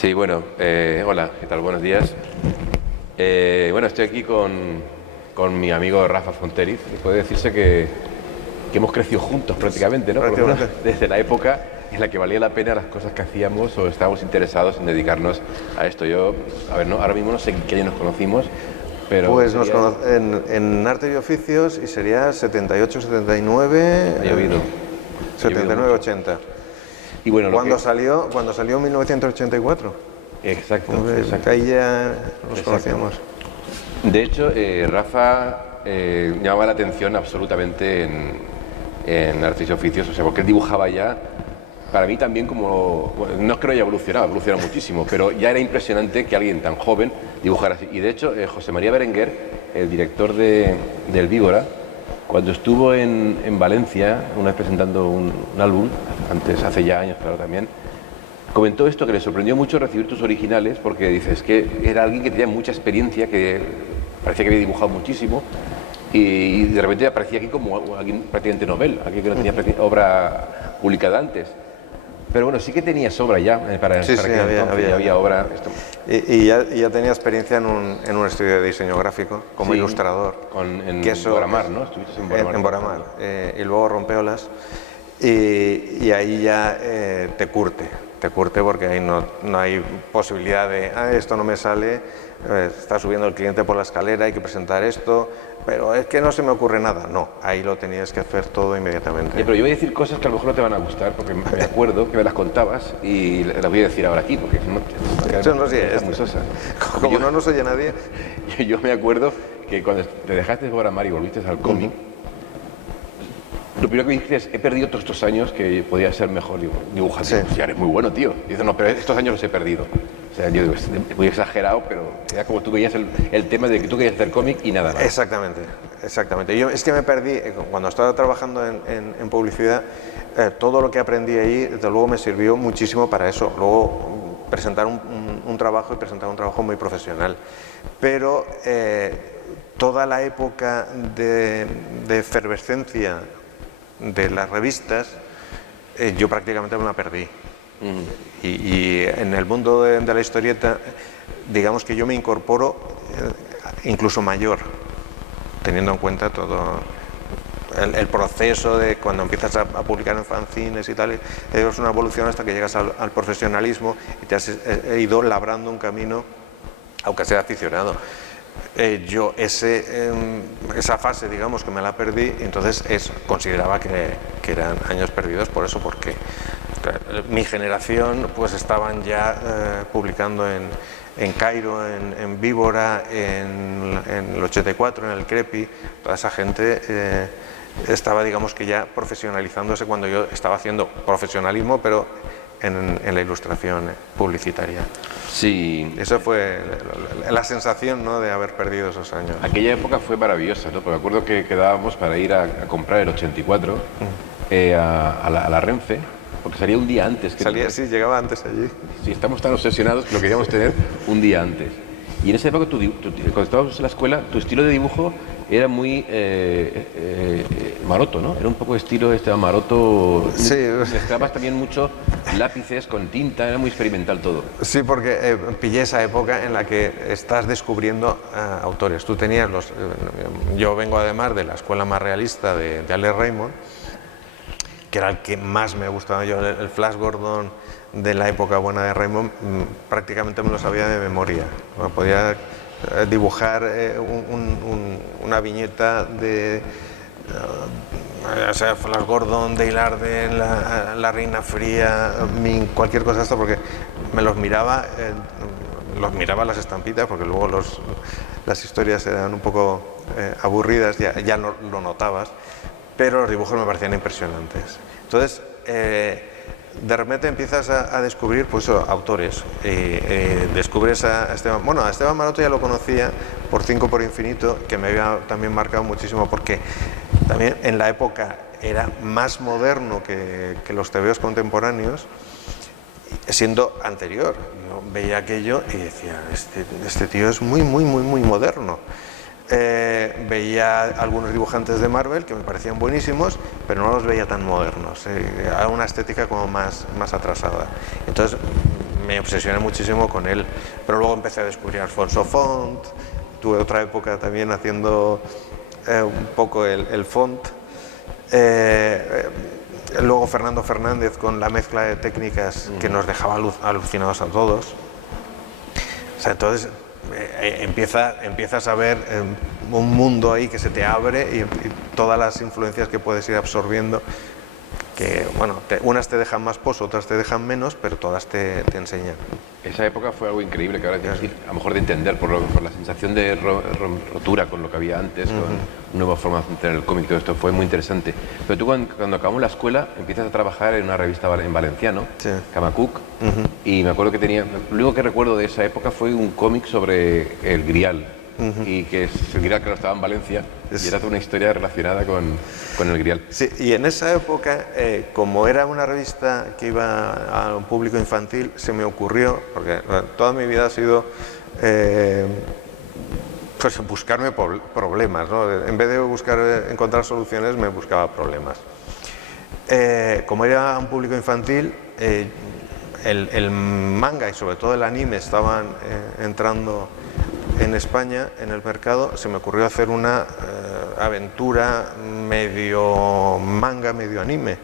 Sí, bueno, hola, ¿qué tal? Buenos días. Bueno, estoy aquí con mi amigo Rafa Fonteriz y puede decirse que hemos crecido juntos prácticamente, ¿no? Por lo menos Prácticamente. desde la época en la que valía la pena las cosas que hacíamos o estábamos interesados en dedicarnos a esto. Yo, a ver, ¿no? Ahora mismo no sé en qué año nos conocimos, pero Pues sería, en Arte y Oficios y sería 78, 79, ha llovido, ha llovido 79, mucho. 80. Y bueno, lo que... Cuando salió 1984. Exacto, Que exacto. ahí ya nos Exacto. conocíamos. De hecho, Rafa llamaba la atención absolutamente en artes y oficios, o sea, porque él dibujaba ya, para mí también como, bueno, no es que no haya evolucionado, ha evolucionado muchísimo, pero ya era impresionante que alguien tan joven dibujara así. Y de hecho, José María Berenguer, el director del Víbora, cuando estuvo en Valencia, una vez presentando un álbum, hace ya años, claro, también, comentó esto, que le sorprendió mucho recibir tus originales, porque dices que era alguien que tenía mucha experiencia, que parecía que había dibujado muchísimo, y de repente aparecía aquí como alguien prácticamente novel, alguien que no tenía obra publicada antes. Pero bueno, sí que tenías obra ya, Sí, para sí, aquel entonces ya había obra. y ya tenía experiencia en un estudio de diseño gráfico como Sí, ilustrador. en Que eso Boramar, ¿no? Estuviste en Boramar. en Boramar, y luego Rompeolas, y ahí ya te curte porque ahí no hay posibilidad de, esto no me sale, está subiendo el cliente por la escalera, hay que presentar esto, pero es que no se me ocurre nada. No, ahí lo tenías que hacer todo inmediatamente. Pero yo voy a decir cosas que a lo mejor no te van a gustar, porque me acuerdo que me las contabas y las voy a decir ahora aquí, porque Eso no sé, es muy sosa. como no nos oye nadie. Yo me acuerdo que cuando te dejaste de Boramar y volviste al cómic, lo primero que dijiste es, he perdido todos estos años que podía ser mejor dibujante. Sí. Pues ya eres muy bueno, tío. Y dices, no, pero estos años los he perdido. O sea, yo digo, es muy exagerado, pero era como tú veías el tema de que tú querías hacer cómic y nada más. Exactamente, exactamente. Yo es que me perdí, cuando estaba trabajando en publicidad, todo lo que aprendí ahí, desde luego me sirvió muchísimo para eso. Luego presentar un trabajo y presentar un trabajo muy profesional. Pero toda la época de efervescencia de las revistas, yo prácticamente me la perdí. Y en el mundo de la historieta, digamos que yo me incorporo incluso mayor, teniendo en cuenta todo el proceso de cuando empiezas a publicar en fanzines y tal, es una evolución hasta que llegas al profesionalismo y te has ido labrando un camino, aunque sea aficionado. Yo esa fase, digamos, que me la perdí, entonces consideraba que eran años perdidos por eso, porque mi generación pues estaban ya publicando en Cairo, en Víbora, en el 84, en el Crepi. Toda esa gente estaba, digamos, que ya profesionalizándose cuando yo estaba haciendo profesionalismo, pero en la ilustración publicitaria. Sí. Esa fue la sensación, ¿no?, de haber perdido esos años. Aquella época fue maravillosa, ¿no? Porque me acuerdo que quedábamos para ir a comprar el 84 a la Renfe, porque salía un día antes. Sí, llegaba antes allí. Sí, estamos tan obsesionados que lo queríamos tener un día antes. Y en esa época, cuando estábamos en la escuela, tu estilo de dibujo era muy maroto, ¿no? Era un poco de estilo maroto. Sí. Mezclabas también mucho lápices con tinta, era muy experimental todo. Sí, porque pillé esa época en la que estás descubriendo autores. Tú tenías yo vengo además de la escuela más realista de Alex Raymond, que era el que más me gustaba. Yo el Flash Gordon de la época buena de Raymond prácticamente me lo sabía de memoria. Podía dibujar una viñeta de o sea, Flash Gordon, Dale Arden, la Reina Fría, cualquier cosa de esto, porque me los miraba las estampitas, porque luego las historias eran un poco aburridas, ya lo notabas, pero los dibujos me parecían impresionantes. Entonces, de repente empiezas a descubrir pues autores. Descubres a Esteban. Bueno, a Esteban Maroto ya lo conocía por 5 por Infinito, que me había también marcado muchísimo, porque también en la época era más moderno que los tebeos contemporáneos, siendo anterior. Yo veía aquello y decía, este tío es muy, muy, muy, muy moderno. Veía algunos dibujantes de Marvel que me parecían buenísimos, pero no los veía tan modernos. Era una estética como más atrasada. Entonces me obsesioné muchísimo con él. Pero luego empecé a descubrir a Alfonso Font, tuve otra época también haciendo un poco el font. Luego Fernando Fernández con la mezcla de técnicas que nos dejaba alucinados a todos. O sea, entonces empiezas a ver un mundo ahí que se te abre y todas las influencias que puedes ir absorbiendo, que bueno, unas te dejan más pozo, otras te dejan menos, pero todas te enseñan. Esa época fue algo increíble que ahora es difícil, a lo mejor de entender por la sensación de rotura con lo que había antes, con nuevas formas de entender el cómic, todo esto fue muy interesante. Pero tú cuando acabamos la escuela empiezas a trabajar en una revista en valenciano, Sí. Camacuc, y me acuerdo que lo único que recuerdo de esa época fue un cómic sobre el Grial, y que el Grial, claro, estaba en Valencia, y era toda una historia relacionada con el Grial. Sí, y en esa época, como era una revista que iba a un público infantil, se me ocurrió, porque toda mi vida ha sido pues buscarme problemas, ¿no? En vez de encontrar soluciones, me buscaba problemas. Como era un público infantil, el manga y sobre todo el anime estaban entrando en España, en el mercado. Se me ocurrió hacer una aventura medio manga, medio anime.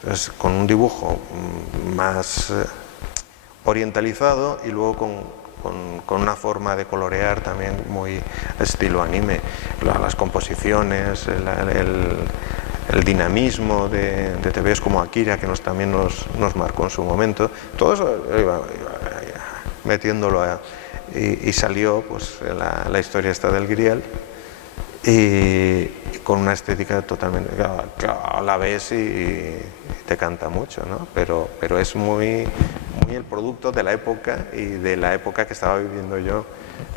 Entonces, con un dibujo más orientalizado y luego con una forma de colorear también muy estilo anime. Las composiciones, el dinamismo de TVs como Akira, que también nos marcó en su momento. Todo eso iba metiéndolo y salió pues la historia esta del Grial, y con una estética totalmente, claro, la ves y te canta mucho, ¿no? Pero es muy el producto de la época y de la época que estaba viviendo yo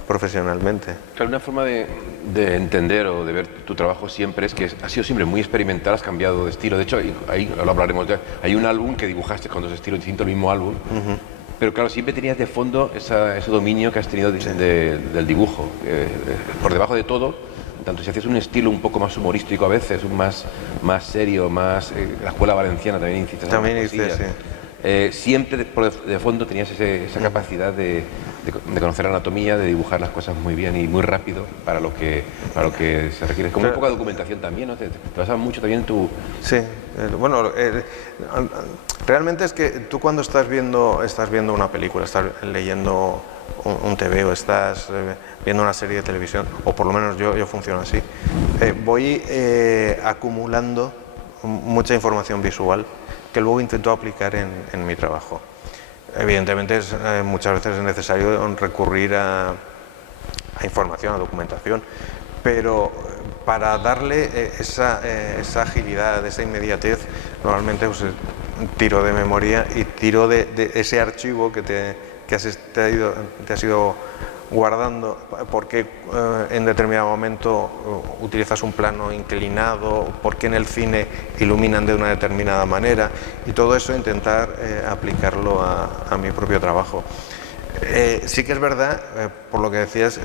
profesionalmente. Claro, una forma de entender o de ver tu trabajo siempre es que has sido siempre muy experimental, has cambiado de estilo. De hecho, ahí lo hablaremos ya. Hay un álbum que dibujaste con dos estilos distintos, el mismo álbum. Pero claro, siempre tenías de fondo ese dominio que has tenido del dibujo. Por debajo de todo, tanto si hacías un estilo un poco más humorístico a veces, más serio, más... la escuela valenciana también hiciste. También hice, sí. Siempre de fondo tenías esa capacidad de conocer anatomía, de dibujar las cosas muy bien y muy rápido para lo que se requiere. Como un poco de documentación también, ¿no? Te basabas mucho también en tu... Sí, bueno, realmente es que tú cuando estás viendo una película, estás leyendo un TV o estás viendo una serie de televisión, o por lo menos yo funciono así, voy acumulando mucha información visual que luego intento aplicar en mi trabajo. Evidentemente muchas veces es necesario recurrir a información, a documentación, pero para darle esa agilidad, esa inmediatez, normalmente pues, tiro de memoria y tiro de ese archivo que te has ido guardando, porque en determinado momento utilizas un plano inclinado, porque en el cine iluminan de una determinada manera, y todo eso intentar aplicarlo a mi propio trabajo. Sí que es verdad, por lo que decías,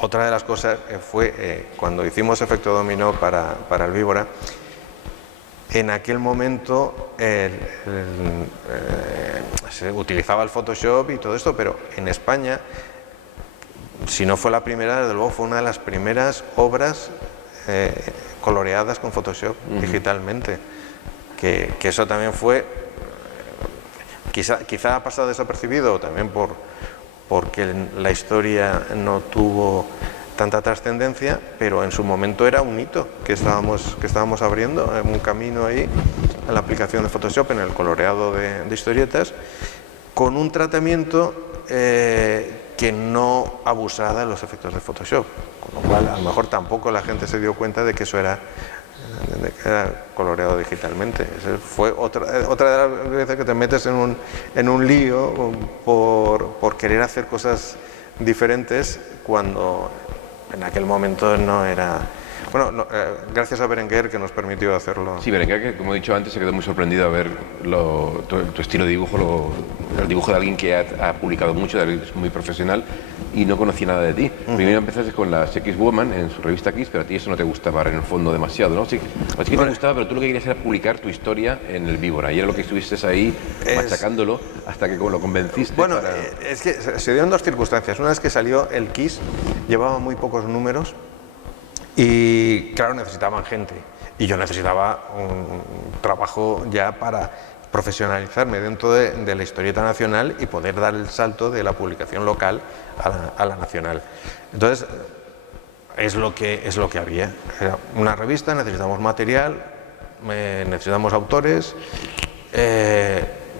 otra de las cosas fue cuando hicimos Efecto Dominó para el Víbora. En aquel momento se utilizaba el Photoshop y todo esto, pero en España, si no fue la primera, desde luego fue una de las primeras obras coloreadas con Photoshop digitalmente, que eso también fue, quizá ha pasado desapercibido también porque la historia no tuvo tanta trascendencia, pero en su momento era un hito que estábamos abriendo, un camino ahí en la aplicación de Photoshop, en el coloreado de historietas, con un tratamiento que no abusara de los efectos de Photoshop, con lo cual a lo mejor tampoco la gente se dio cuenta de que eso era coloreado digitalmente. Fue otra de las veces que te metes en un lío por querer hacer cosas diferentes cuando en aquel momento no era Bueno, gracias a Berenguer que nos permitió hacerlo. Sí, Berenguer, que como he dicho antes, se quedó muy sorprendido a ver tu estilo de dibujo, el dibujo de alguien que ha publicado mucho, de alguien que es muy profesional y no conocía nada de ti. Primero empezaste con las X-Woman en su revista X, pero a ti eso no te gustaba en el fondo demasiado, ¿no? Sí, que te gustaba, pero tú lo que querías era publicar tu historia en el Víbora y era lo que estuviste ahí machacándolo hasta que lo convenciste. Bueno, es que se dieron dos circunstancias. Una vez que salió el Kiss, llevaba muy pocos números y, claro, necesitaban gente. Y yo necesitaba un trabajo ya para profesionalizarme dentro de la historieta nacional y poder dar el salto de la publicación local a la nacional. Entonces, es lo que había. Era una revista, necesitamos material, necesitamos autores,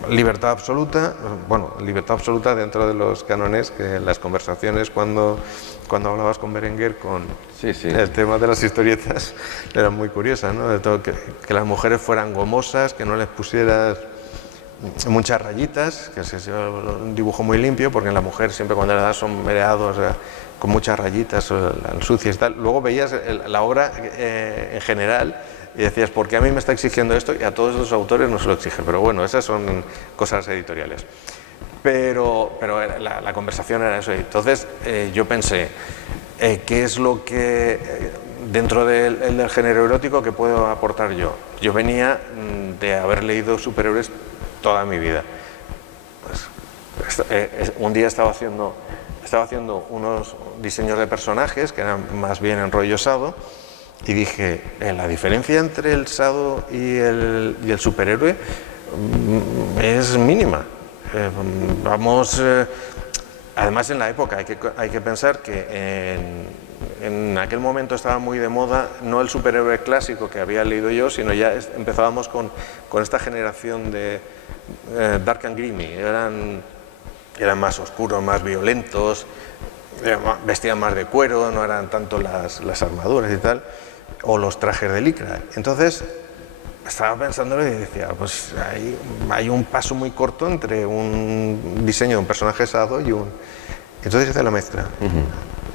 libertad absoluta, bueno, libertad absoluta dentro de los cánones, que las conversaciones cuando hablabas con Berenguer el tema de las historietas eran muy curiosas, ¿no? De todo, que las mujeres fueran gomosas, que no les pusieras muchas rayitas, que sea un dibujo muy limpio, porque en la mujer siempre cuando le das son mereados con muchas rayitas, sucias y tal. Luego veías la obra en general y decías, ¿por qué a mí me está exigiendo esto? Y a todos los autores no se lo exigen. Pero bueno, esas son cosas editoriales. Pero la conversación era eso. Entonces yo pensé, ¿qué es lo que dentro del género erótico que puedo aportar yo? Yo venía de haber leído superhéroes toda mi vida. Pues, un día estaba haciendo unos diseños de personajes que eran más bien en rollo sado y dije, la diferencia entre el sado y el superhéroe es mínima. Además en la época hay que pensar que en aquel momento estaba muy de moda no el superhéroe clásico que había leído yo, sino ya empezábamos con esta generación de Dark and Grimy. Eran más oscuros, más violentos, vestían más de cuero, no eran tanto las armaduras y tal, o los trajes de licra. Entonces estaba pensándolo y decía, pues hay un paso muy corto entre un diseño de un personaje sado y un... Entonces hice la mezcla.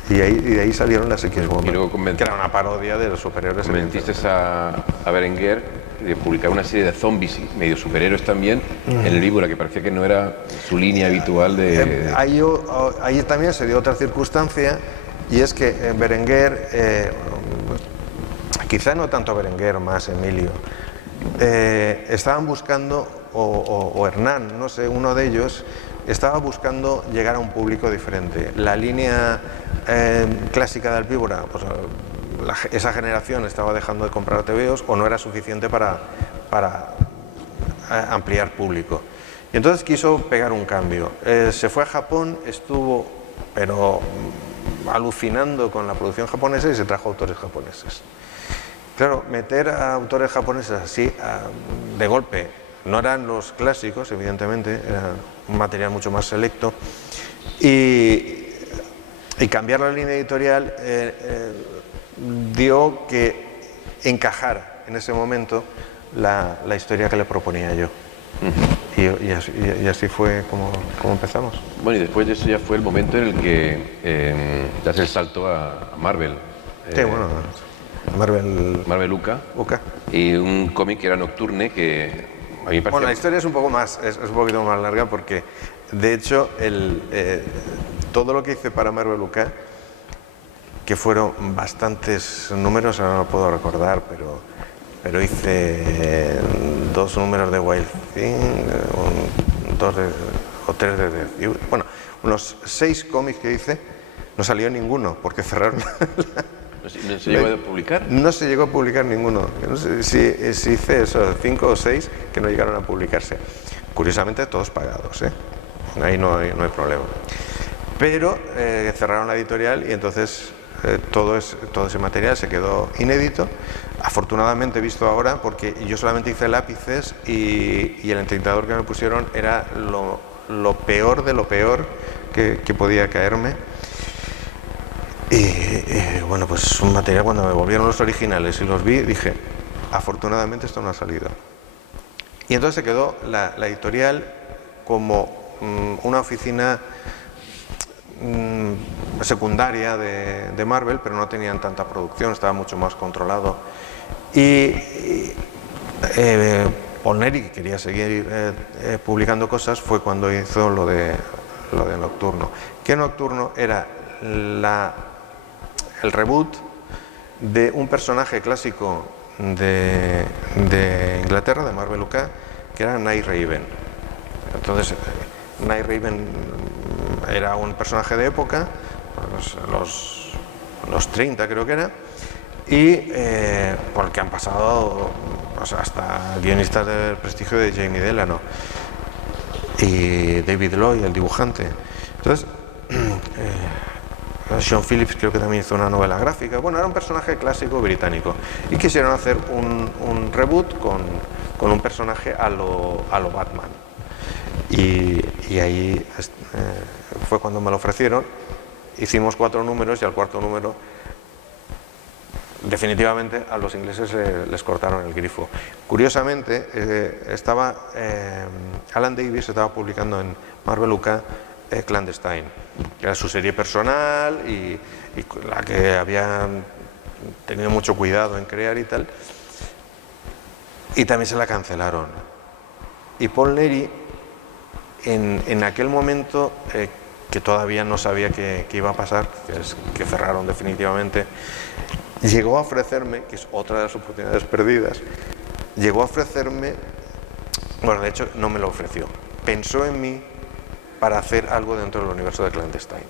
Y de ahí salieron las X-Woman, que era una parodia de los superhéroes. Convenciste a Berenguer de publicar una serie de zombies y medio superhéroes también en el Víbora, que parecía que no era su línea habitual de... Ahí también se dio otra circunstancia, y es que Berenguer, quizá no tanto Berenguer, más Emilio, estaban buscando, o Hernán, no sé, uno de ellos, estaba buscando llegar a un público diferente. La línea clásica del Víbora, pues, esa generación estaba dejando de comprar TVOs o no era suficiente para ampliar público. Y entonces quiso pegar un cambio. Se fue a Japón, estuvo pero alucinando con la producción japonesa y se trajo autores japoneses. Claro, meter a autores japoneses así de golpe, no eran los clásicos, evidentemente, era un material mucho más selecto, y cambiar la línea editorial dio que encajara en ese momento la historia que le proponía yo. Y así fue como empezamos. Bueno, y después de eso ya fue el momento en el que das el salto a Marvel. Sí, bueno, Marvel Uka. Y un cómic que era Nocturne, que a mí me parecía... Bueno, la historia es un poquito más larga porque, de hecho, todo lo que hice para Marvel Uka, que fueron bastantes números, ahora no puedo recordar, pero hice 2 números de Wild Thing, 2 o 3 de Death. Bueno, unos 6 cómics que hice, no salió ninguno porque cerraron. ¿No se llegó a publicar? No se llegó a publicar ninguno. No sé si hice eso, 5 o 6 que no llegaron a publicarse. Curiosamente todos pagados, ¿eh? Ahí no hay problema. Pero cerraron la editorial y entonces todo ese material se quedó inédito. Afortunadamente visto ahora, porque yo solamente hice lápices y el entintador que me pusieron era lo peor de lo peor que podía caerme. Y bueno, pues un material, cuando me volvieron los originales y los vi, dije, afortunadamente esto no ha salido. Y entonces se quedó la editorial como una oficina secundaria de Marvel, pero no tenían tanta producción, estaba mucho más controlado. Y Paul Neary, que quería seguir publicando cosas, fue cuando hizo lo de Nocturno. Que Nocturno era el reboot de un personaje clásico de Inglaterra, de Marvel UK, que era Night Raven. Entonces, Night Raven era un personaje de época, los 30 creo que era, y por el que han pasado, o sea, hasta guionistas del prestigio de Jamie Delano y David Lloyd, el dibujante. Entonces, Sean Phillips creo que también hizo una novela gráfica. Bueno, era un personaje clásico británico y quisieron hacer un reboot con un personaje a lo Batman. Y ahí fue cuando me lo ofrecieron. Hicimos 4 números y al cuarto número definitivamente a los ingleses les cortaron el grifo. Curiosamente, Alan Davis estaba publicando en Marvel UK Clandestine, que era su serie personal y la que habían tenido mucho cuidado en crear y tal, y también se la cancelaron. Y Paul Neary, en aquel momento, que todavía no sabía qué iba a pasar, que cerraron definitivamente, llegó a ofrecerme, que es otra de las oportunidades perdidas, llegó a ofrecerme, bueno, de hecho no me lo ofreció, pensó en mí para hacer algo dentro del universo de Clandestine,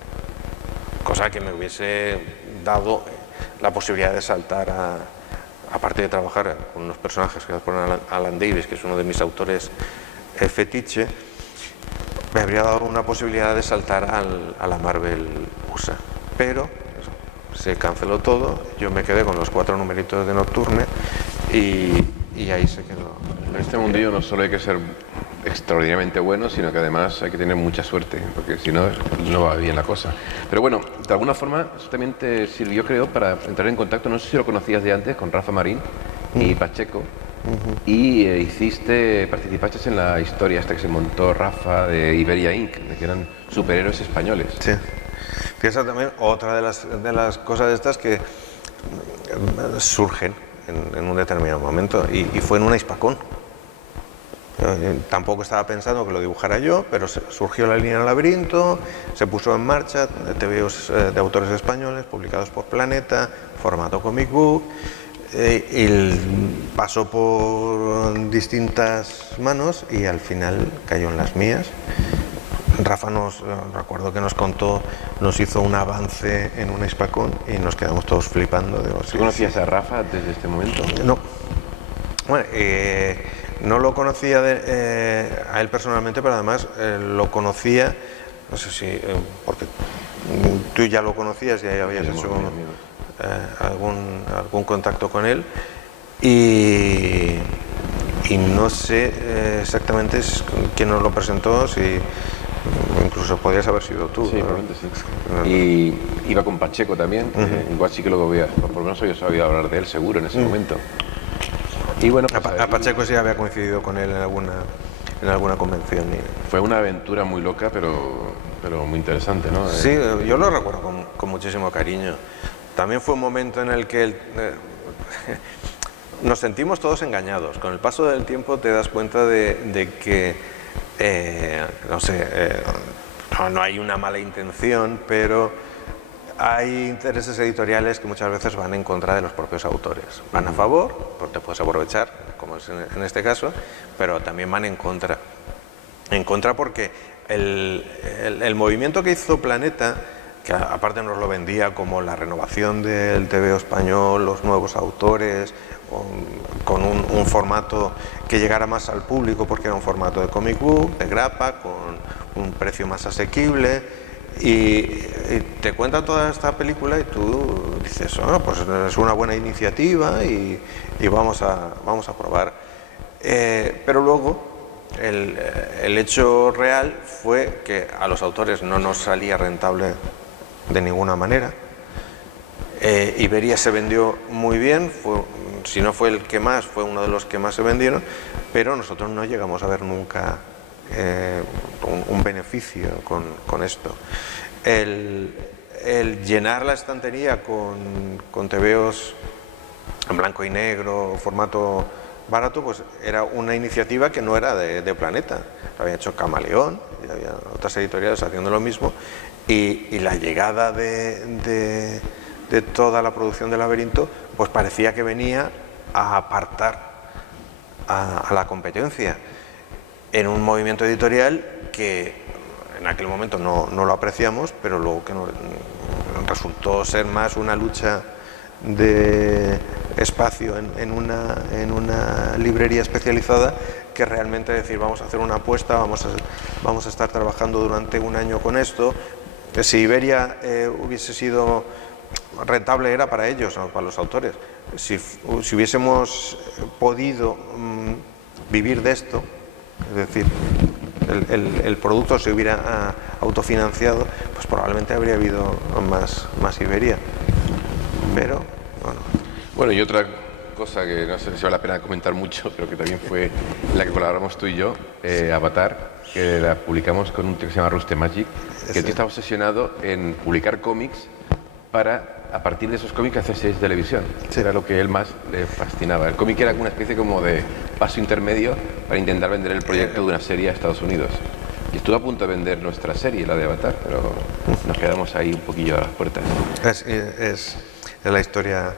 cosa que me hubiese dado la posibilidad de saltar aparte de trabajar con unos personajes creados por Alan Davis, que es uno de mis autores fetiche, me habría dado una posibilidad de saltar a la Marvel USA, pero se canceló todo, yo me quedé con los 4 numeritos de Nocturne y ahí se quedó. En este mundillo no solo hay que ser extraordinariamente bueno, sino que además hay que tener mucha suerte, porque si no, no va bien la cosa. Pero bueno, de alguna forma eso también te sirvió, creo, para entrar en contacto, no sé si lo conocías de antes, con Rafa Marín y Pacheco, y participaste en la historia esta que se montó Rafa de Iberia Inc., de que eran superhéroes españoles. Sí. Fíjate también otra de las cosas de estas que surgen en un determinado momento, y fue en una Hispacón. Tampoco estaba pensando que lo dibujara yo, pero surgió la línea Laberinto, se puso en marcha, TVOs de autores españoles publicados por Planeta, formato comic book, y pasó por distintas manos y al final cayó en las mías. Rafa recuerdo que nos hizo un avance en una Hispacón y nos quedamos todos flipando. ¿Tú conocías a Rafa desde este momento? No. Bueno, no lo conocía a él personalmente, pero además lo conocía, no sé si, porque tú ya lo conocías, ya habías hecho algún contacto con él, y no sé exactamente quién nos lo presentó, si incluso podrías haber sido tú. Sí, probablemente sí. Y iba con Pacheco también, igual sí que lo veía, por lo menos yo sabía hablar de él seguro en ese momento. Y bueno, pues a Pacheco sí había coincidido con él en alguna convención. Fue una aventura muy loca, pero muy interesante, ¿no? Sí, yo lo recuerdo con muchísimo cariño. También fue un momento en el que nos sentimos todos engañados. Con el paso del tiempo te das cuenta de que, no sé, no hay una mala intención, pero hay intereses editoriales que muchas veces van en contra de los propios autores. Van a favor, porque te puedes aprovechar, como es en este caso, pero también van en contra. En contra porque el movimiento que hizo Planeta, que aparte nos lo vendía como la renovación del TVO español, los nuevos autores, con un formato que llegara más al público, porque era un formato de comic book, de grapa, con un precio más asequible. Y te cuenta toda esta película y tú dices, pues es una buena iniciativa y vamos a probar. Pero luego el hecho real fue que a los autores no nos salía rentable de ninguna manera. Iberia se vendió muy bien, si no fue el que más, fue uno de los que más se vendieron, pero nosotros no llegamos a ver nunca un beneficio con esto. el llenar la estantería con tebeos en blanco y negro, formato barato, pues era una iniciativa que no era de Planeta. Lo había hecho Camaleón, y había otras editoriales haciendo lo mismo, y la llegada de toda la producción de Laberinto, pues parecía que venía a apartar a la competencia en un movimiento editorial que en aquel momento no lo apreciamos, pero luego que resultó ser más una lucha de espacio en una librería especializada que realmente decir vamos a hacer una apuesta, vamos a estar trabajando durante un año con esto. Si Iberia hubiese sido rentable era para ellos, no para los autores. Si hubiésemos podido vivir de esto, es decir, el producto se hubiera autofinanciado, pues probablemente habría habido más Iberia. Pero, bueno. Bueno, y otra cosa que no sé si vale la pena comentar mucho, pero que también fue la que colaboramos tú y yo, Avatar, que la publicamos con un tío que se llama Ruste Magic, que el tío estaba obsesionado en publicar cómics para, a partir de esos cómics, hacer series de televisión. Sí. Era lo que él más le fascinaba. El cómic era una especie como de paso intermedio para intentar vender el proyecto de una serie a Estados Unidos. Y estuvo a punto de vender nuestra serie, la de Avatar, pero nos quedamos ahí un poquillo a las puertas. Es la historia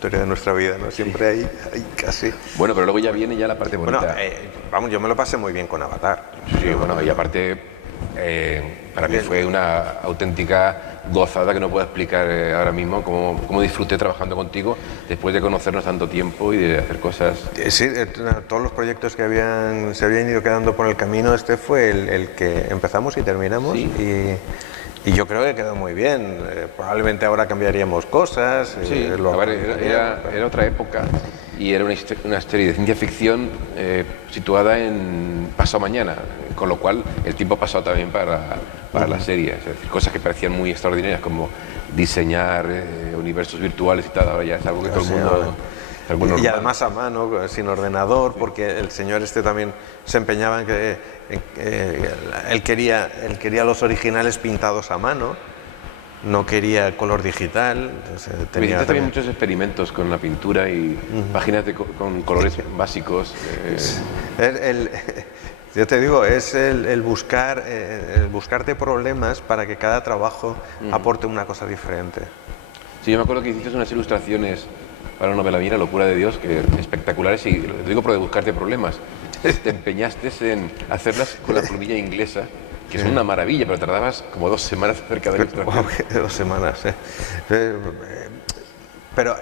de nuestra vida, ¿no? Siempre hay casi. Bueno, pero luego ya viene ya la parte bonita. Bueno, vamos, yo me lo pasé muy bien con Avatar. Sí, bueno, y aparte para mí fue una auténtica gozada que no puedo explicar ahora mismo cómo disfruté trabajando contigo después de conocernos tanto tiempo y de hacer cosas. Sí, todos los proyectos que se habían ido quedando por el camino, este fue el que empezamos y terminamos. Sí. Y yo creo que quedó muy bien. Probablemente ahora cambiaríamos cosas. Sí, era otra época y era una serie de ciencia ficción situada en pasado mañana, con lo cual el tiempo ha pasado también para la serie. Es decir, cosas que parecían muy extraordinarias como diseñar universos virtuales y tal, ahora ya es algo que todo el mundo... Y además a mano, sin ordenador, porque el señor también se empeñaba en que él quería los originales pintados a mano, no quería color digital. Tenía también muchos experimentos con la pintura y páginas con colores básicos. Yo te digo, es el buscarte problemas para que cada trabajo aporte una cosa diferente. Sí, yo me acuerdo que hiciste unas ilustraciones para una novela mía, Locura de Dios, que espectaculares, y lo digo por de buscarte problemas. Te empeñaste en hacerlas con la plumilla inglesa, que es una maravilla, pero tardabas como 2 semanas acerca de la ilustración. 2 semanas, Pero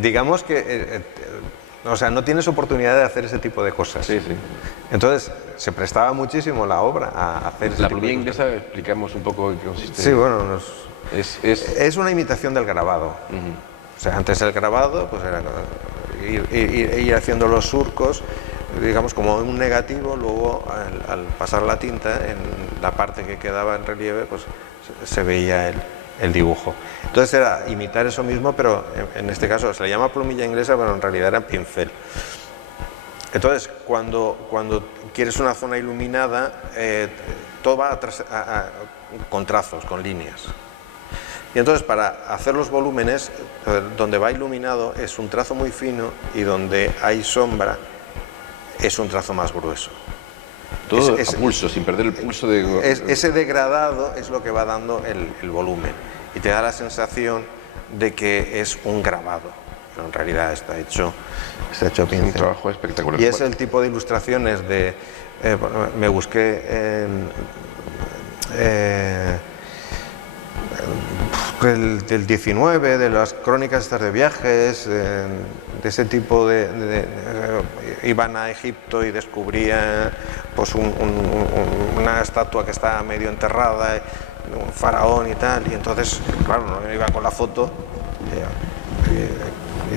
digamos que, o sea, no tienes oportunidad de hacer ese tipo de cosas. Sí, sí. Entonces, se prestaba muchísimo la obra a hacer ese la tipo plumilla de inglesa, explicamos un poco en qué consiste. Sí, bueno, es una imitación del grabado. O sea, antes el grabado pues era ir haciendo los surcos, digamos, como un negativo, luego al pasar la tinta, en la parte que quedaba en relieve, pues se veía el dibujo. Entonces era imitar eso mismo, pero en este caso se le llama plumilla inglesa, pero en realidad era pincel. Entonces, cuando quieres una zona iluminada, todo va con trazos, con líneas. Y entonces para hacer los volúmenes, donde va iluminado es un trazo muy fino y donde hay sombra es un trazo más grueso. Todo a pulso, sin perder el pulso de... Ese degradado es lo que va dando el volumen y te da la sensación de que es un grabado, pero en realidad está hecho pincel. Es un trabajo espectacular. Y es el tipo de ilustraciones me busqué del 19, de las crónicas estas de viajes, de ese tipo iban a Egipto y descubrían pues una estatua que está medio enterrada, un faraón y tal, y entonces, claro, no iban con la foto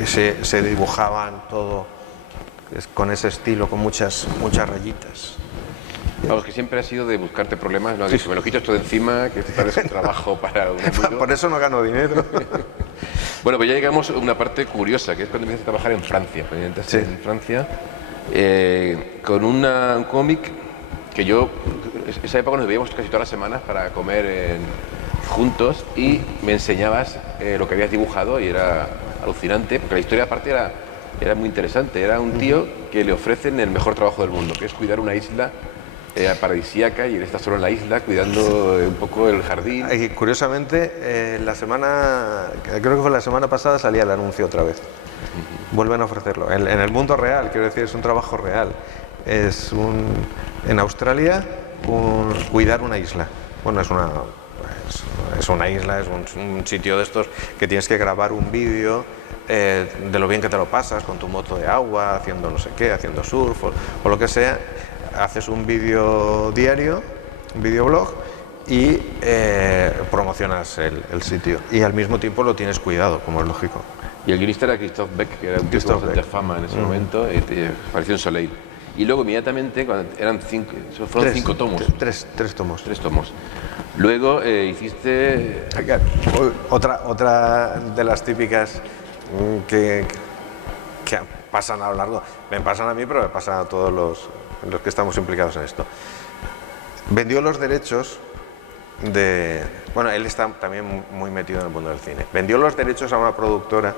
y se dibujaban todo con ese estilo, con muchas rayitas. Vamos, que siempre ha sido de buscarte problemas, no has dicho, me lo quito esto de encima, que esto parece un trabajo para un amigo. Por eso no gano dinero. Bueno, pues ya llegamos a una parte curiosa, que es cuando empiezas a trabajar en Francia. Sí. En Francia, con un cómic que esa época nos veíamos casi todas las semanas para comer juntos y me enseñabas lo que habías dibujado y era alucinante, porque la historia aparte era muy interesante. Era un tío que le ofrecen el mejor trabajo del mundo, que es cuidar una isla paradisíaca, y él está solo en la isla cuidando un poco el jardín. Y curiosamente, creo que fue la semana pasada, salía el anuncio otra vez. Vuelven a ofrecerlo. En el mundo real, quiero decir, es un trabajo real. En Australia, cuidar una isla. Bueno, es una isla, es un sitio de estos que tienes que grabar un vídeo de lo bien que te lo pasas con tu moto de agua, haciendo no sé qué, haciendo surf o lo que sea. Haces un vídeo diario, un videoblog, y promocionas el sitio. Y al mismo tiempo lo tienes cuidado, como es lógico. Y el guionista era Christoph Beck, que era un tipo de fama en ese momento, y apareció en Soleil. Y luego inmediatamente, fueron 5 tomos. Tres tomos. 3 tomos. Luego hiciste... Otra de las típicas que pasan a lo largo, me pasan a mí, pero me pasan a todos los que estamos implicados en esto. Vendió los derechos bueno, él está también muy metido en el mundo del cine. Vendió los derechos a una productora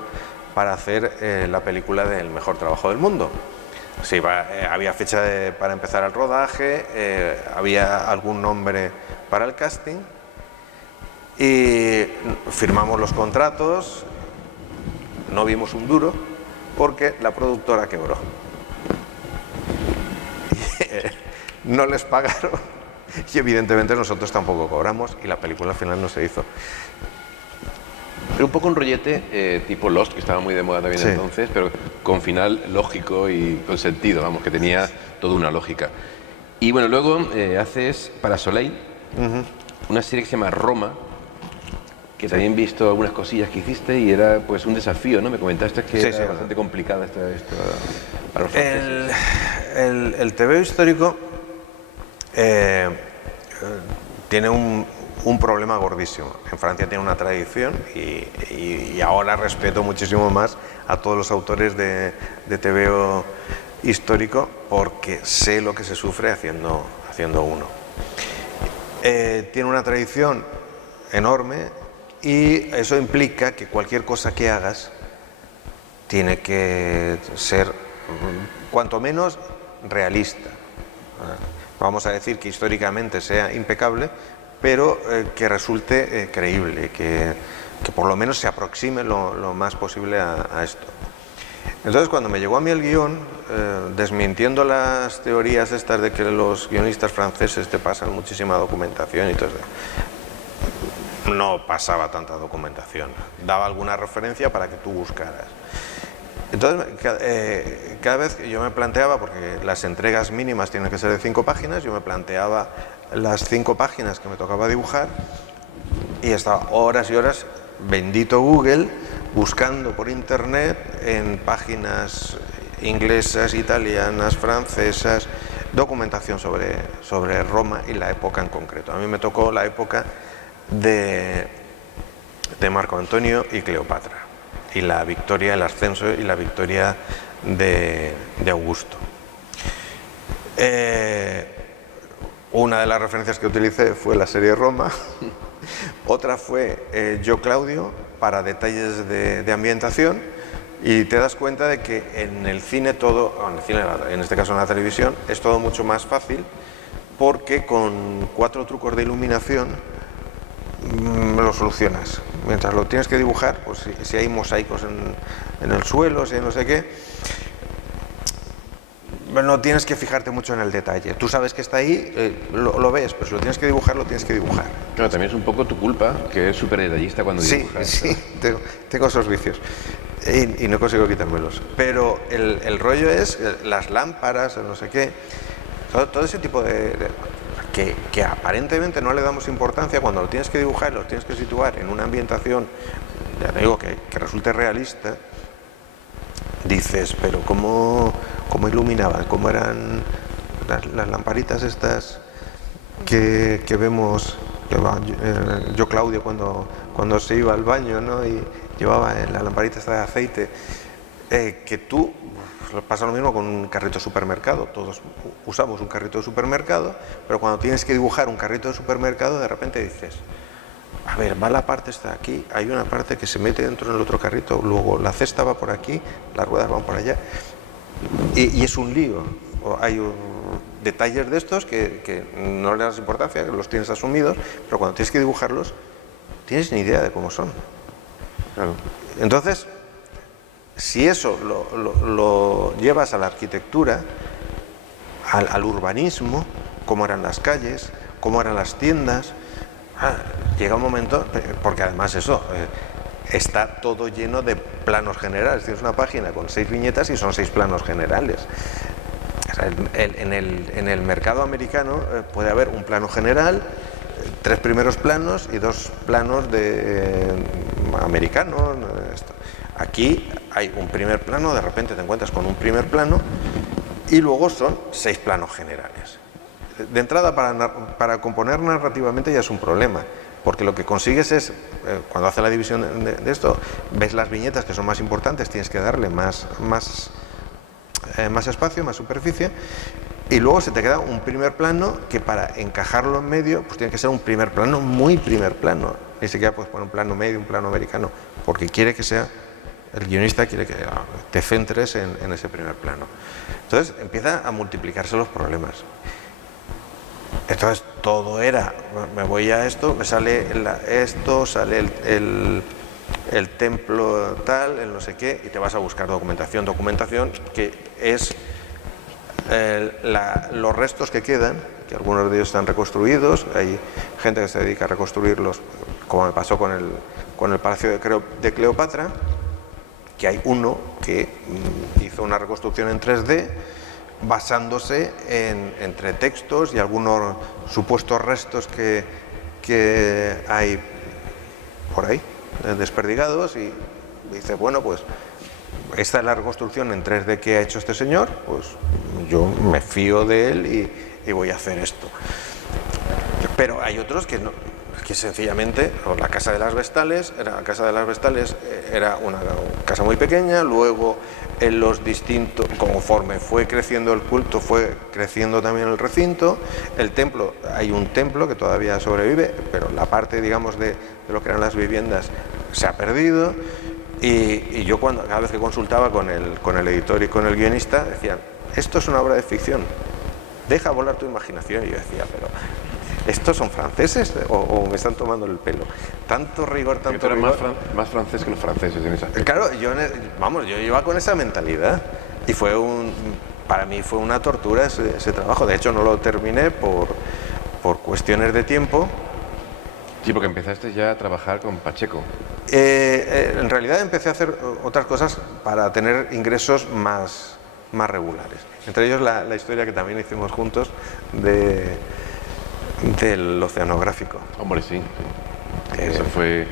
para hacer la película del mejor trabajo del mundo. Sí, había fecha para empezar el rodaje, había algún nombre para el casting, y firmamos los contratos. No vimos un duro porque la productora quebró. No les pagaron y evidentemente nosotros tampoco cobramos, y la película al final no se hizo. Era un poco un rollete tipo Lost, que estaba muy de moda también entonces, pero con final lógico y con sentido, vamos, que tenía toda una lógica. Y bueno, luego haces para Soleil una serie que se llama Roma, que también he visto algunas cosillas que hiciste y era pues un desafío, ¿no? Me comentaste que era bastante complicada esto para los franceses. El TVO histórico tiene un problema gordísimo. En Francia tiene una tradición y ahora respeto muchísimo más a todos los autores de TVO histórico, porque sé lo que se sufre haciendo uno. Tiene una tradición enorme, y eso implica que cualquier cosa que hagas tiene que ser cuanto menos realista. Vamos a decir que históricamente sea impecable, pero que resulte creíble, que por lo menos se aproxime lo más posible a esto. Entonces, cuando me llegó a mí el guión, desmintiendo las teorías estas de que los guionistas franceses te pasan muchísima documentación y todo eso, no pasaba tanta documentación, daba alguna referencia para que tú buscaras. Entonces, cada vez que yo me planteaba, porque las entregas mínimas tienen que ser de 5 páginas, yo me planteaba las 5 páginas que me tocaba dibujar, y estaba horas y horas, bendito Google, buscando por internet en páginas inglesas, italianas, francesas, documentación sobre Roma y la época en concreto. A mí me tocó la época de Marco Antonio y Cleopatra, y la victoria, el ascenso y la victoria de Augusto. Una de las referencias que utilicé fue la serie Roma. Otra fue Yo Claudio, para detalles de ambientación, y te das cuenta de que en el cine en este caso en la televisión, es todo mucho más fácil, porque con 4 trucos de iluminación lo solucionas. Mientras lo tienes que dibujar, pues si hay mosaicos en el suelo, si hay no sé qué, no tienes que fijarte mucho en el detalle. Tú sabes que está ahí, lo ves, pero si lo tienes que dibujar, lo tienes que dibujar. Claro, también es un poco tu culpa, que es súper detallista cuando dibujas. Sí, tengo esos vicios y no consigo quitármelos. Pero el rollo es las lámparas, no sé qué, todo ese tipo que aparentemente no le damos importancia. Cuando lo tienes que dibujar, lo tienes que situar en una ambientación, ya te digo, que resulte realista. Dices, pero ¿cómo iluminaban? ¿Cómo eran las lamparitas estas que vemos? Yo Claudio cuando se iba al baño, ¿no? Y llevaba la lamparita esta de aceite, que tú pasa lo mismo con un carrito de supermercado. Todos usamos un carrito de supermercado, pero cuando tienes que dibujar un carrito de supermercado, de repente dices, a ver, va la parte está aquí, hay una parte que se mete dentro del otro carrito, luego la cesta va por aquí, las ruedas van por allá, y es un lío. Hay detalles de estos que no le das importancia, que los tienes asumidos, pero cuando tienes que dibujarlos, tienes ni idea de cómo son. Claro. Entonces, si eso lo llevas a la arquitectura, al urbanismo, cómo eran las calles, cómo eran las tiendas, llega un momento, porque además eso, está todo lleno de planos generales. Tienes una página con 6 viñetas y son 6 planos generales. O sea, en el mercado americano puede haber un plano general, 3 primeros planos y 2 planos de americanos. Aquí hay un primer plano, de repente te encuentras con un primer plano y luego son 6 planos generales. De entrada, para componer narrativamente ya es un problema, porque lo que consigues es, cuando haces la división de esto, ves las viñetas que son más importantes, tienes que darle más espacio, más superficie, y luego se te queda un primer plano que para encajarlo en medio, pues tiene que ser un primer plano, muy primer plano. Ni siquiera puedes poner un plano medio, un plano americano, porque quiere que sea, el guionista quiere que te centres en ese primer plano. Entonces empieza a multiplicarse los problemas. Entonces todo era, me voy a esto, me sale esto, sale el templo tal, el no sé qué, y te vas a buscar documentación que es los restos que quedan, que algunos de ellos están reconstruidos, hay gente que se dedica a reconstruirlos, como me pasó con el Palacio de Cleopatra, que hay uno que hizo una reconstrucción en 3D, basándose entre textos y algunos supuestos restos que hay por ahí, desperdigados, y dice, bueno, pues esta es la reconstrucción en 3D que ha hecho este señor, pues yo me fío de él y voy a hacer esto. Pero hay otros que no, que sencillamente, la Casa de las Vestales era una casa muy pequeña, luego en los distintos, conforme fue creciendo el culto, fue creciendo también el recinto, el templo, hay un templo que todavía sobrevive, pero la parte, digamos, de lo que eran las viviendas se ha perdido, y yo cada vez que consultaba con el editor y con el guionista, decían, esto es una obra de ficción, deja volar tu imaginación, y yo decía, pero ¿estos son franceses o me están tomando el pelo? Tanto rigor, tanto rigor. Más francés que los franceses en esa. Claro, yo iba con esa mentalidad y para mí fue una tortura ese trabajo. De hecho, no lo terminé por cuestiones de tiempo. Sí, porque empezaste ya a trabajar con Pacheco. En realidad empecé a hacer otras cosas para tener ingresos más regulares. Entre ellos la historia que también hicimos juntos del oceanográfico. Hombre, sí. Eso fue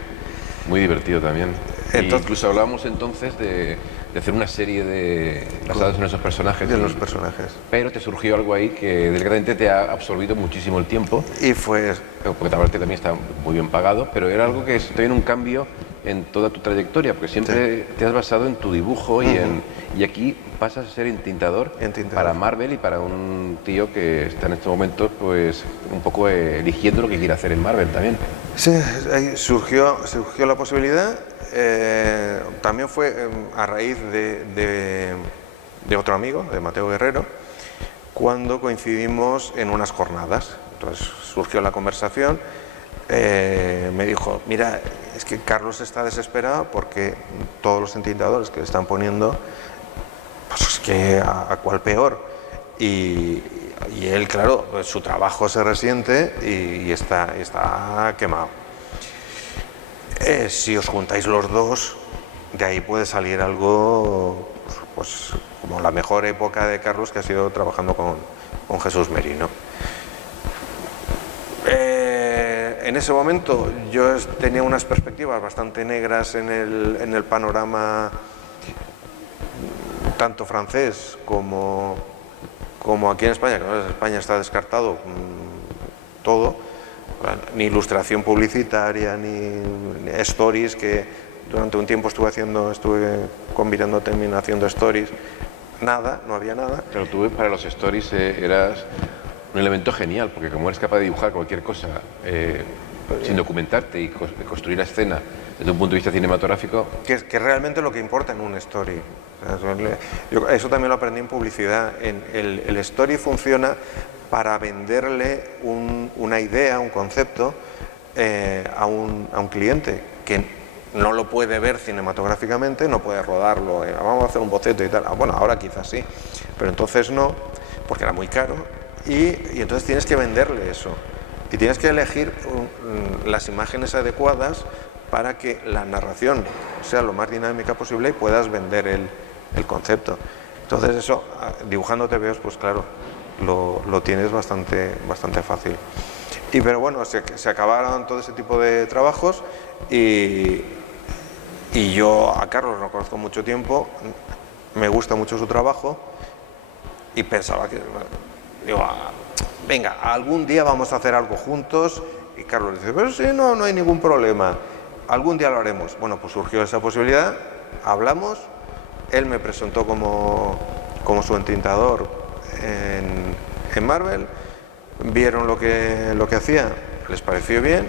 muy divertido también. Entonces, incluso hablábamos entonces de hacer una serie basadas en esos personajes. De los personajes. Pero te surgió algo ahí que desgraciadamente te ha absorbido muchísimo el tiempo. Y fue... Porque aparte también está muy bien pagado, pero era algo que tiene un cambio en toda tu trayectoria, porque siempre te has basado en tu dibujo y aquí pasas a ser entintador para Marvel y para un tío que está en estos momentos pues un poco eligiendo lo que quiere hacer en Marvel también. Sí, ahí surgió la posibilidad, también fue a raíz de otro amigo, de Mateo Guerrero, cuando coincidimos en unas jornadas. Entonces surgió la conversación, me dijo, mira, es que Carlos está desesperado porque todos los entintadores que le están poniendo, pues es que a cuál peor. Y él, claro, pues su trabajo se resiente y está quemado. Si os juntáis los dos, de ahí puede salir algo, pues como la mejor época de Carlos, que ha sido trabajando con Jesús Merino. En ese momento yo tenía unas perspectivas bastante negras en el panorama tanto francés como aquí en España, que en España está descartado todo, ni ilustración publicitaria, ni stories, que durante un tiempo estuve combinando también haciendo stories, nada, no había nada. Pero tú para los stories eras un elemento genial, porque como eres capaz de dibujar cualquier cosa sin documentarte y construir la escena desde un punto de vista cinematográfico. Que es realmente lo que importa en un story. Eso también lo aprendí en publicidad. El story funciona para venderle una idea, un concepto a un cliente que no lo puede ver cinematográficamente, no puede rodarlo, vamos a hacer un boceto y tal. Bueno, ahora quizás sí, pero entonces no, porque era muy caro, y entonces tienes que venderle eso. Y tienes que elegir las imágenes adecuadas para que la narración sea lo más dinámica posible y puedas vender el concepto. Entonces eso, dibujando TVOs, pues claro, lo tienes bastante fácil. Pero bueno, se acabaron todo ese tipo de trabajos y yo a Carlos lo conozco mucho tiempo, me gusta mucho su trabajo y pensaba que, digo, venga, algún día vamos a hacer algo juntos. Y Carlos dice, pero sí, no hay ningún problema, algún día lo haremos. Bueno, pues surgió esa posibilidad, hablamos, él me presentó como su entintador en Marvel, vieron lo que hacía, les pareció bien